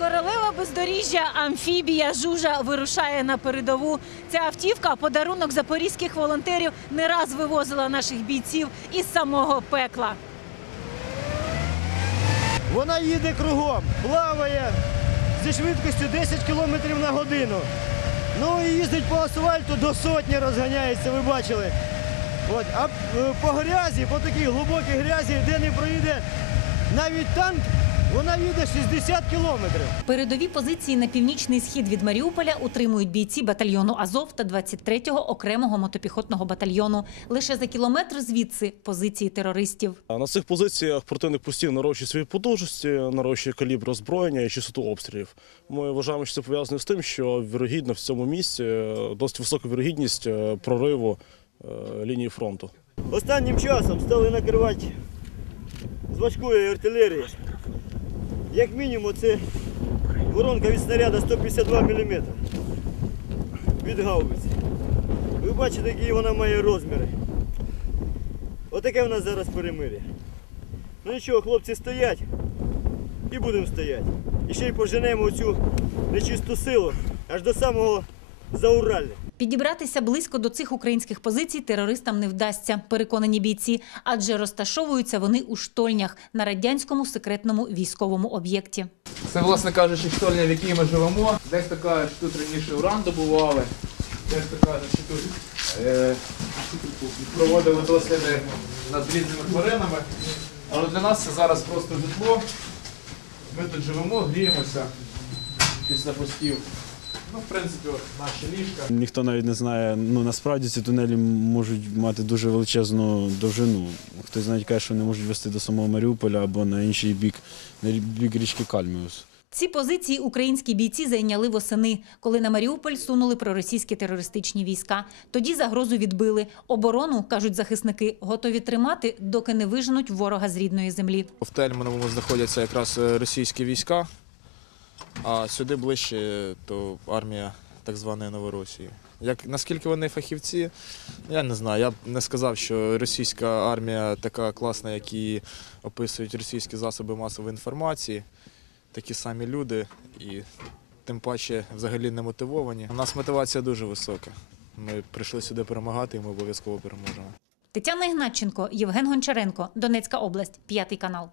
Королева бездоріжжя амфібія жужа вирушає на передову. Ця автівка подарунок запорізьких волонтерів не раз вивозила наших бійців із самого пекла. Вона їде кругом, плаває зі швидкістю 10 км на годину. Ну і їздить по асфальту до сотні розганяється, ви бачили. От, а е, по грязі, по такій глибокій грязі, де не проїде навіть танк, вона їде 60 кілометрів. Передові позиції на північний схід від Маріуполя утримують бійці батальйону Азов та 23-го окремого мотопіхотного батальйону. Лише за кілометр звідси позиції терористів. На цих позиціях противник постійно нарощує свої потужності, нарощує калібр озброєння і частоту обстрілів. Ми вважаємо, що це пов'язано з тим, що вірогідно в цьому місці е, досить висока вірогідність е, прориву е, лінії фронту. Останнім часом стали накривати з важкої артилерії. Як мінімум, це воронка від снаряда 152 мм від гаубиці. Ви бачите, які вона має розміри. Отаке в нас зараз перемир'я. Ну нічого, хлопці стоять і будемо стояти. І ще й поженемо цю нечисту силу аж до самого Зауралля. Підібратися близько до цих українських позицій терористам не вдасться, переконані бійці, адже розташовуються вони у штольнях на радянському секретному військовому об'єкті. Це, власне кажучи, штольня, в якій ми живемо. Дехто каже, що тут раніше уран добували, дехто каже, що тут е, проводили досліди над різними тваринами. Але для нас це зараз просто житло. Ми тут живемо, гріємося після постів. Ну, в принципі, от наші ліжка. Ніхто навіть не знає. Ну насправді ці тунелі можуть мати дуже величезну довжину. Хтось навіть каже, що не можуть вести до самого Маріуполя або на інший бік, на бік річки Кальміус. Ці позиції українські бійці зайняли восени, коли на Маріуполь сунули проросійські терористичні війська. Тоді загрозу відбили. Оборону, кажуть захисники, готові тримати, доки не виженуть ворога з рідної землі. В Тельмановому знаходяться якраз е, російські війська, а сюди ближче то армія так званої Новоросії. Як наскільки вони фахівці, я не знаю. Я б не сказав, що російська армія така класна, як її описують російські засоби масової інформації. Такі самі люди і тим паче взагалі не мотивовані. У нас мотивація дуже висока. Ми прийшли сюди перемагати, і ми обов'язково переможемо. Тетяна Ігнатченко, Євген Гончаренко, Донецька область, п'ятий канал.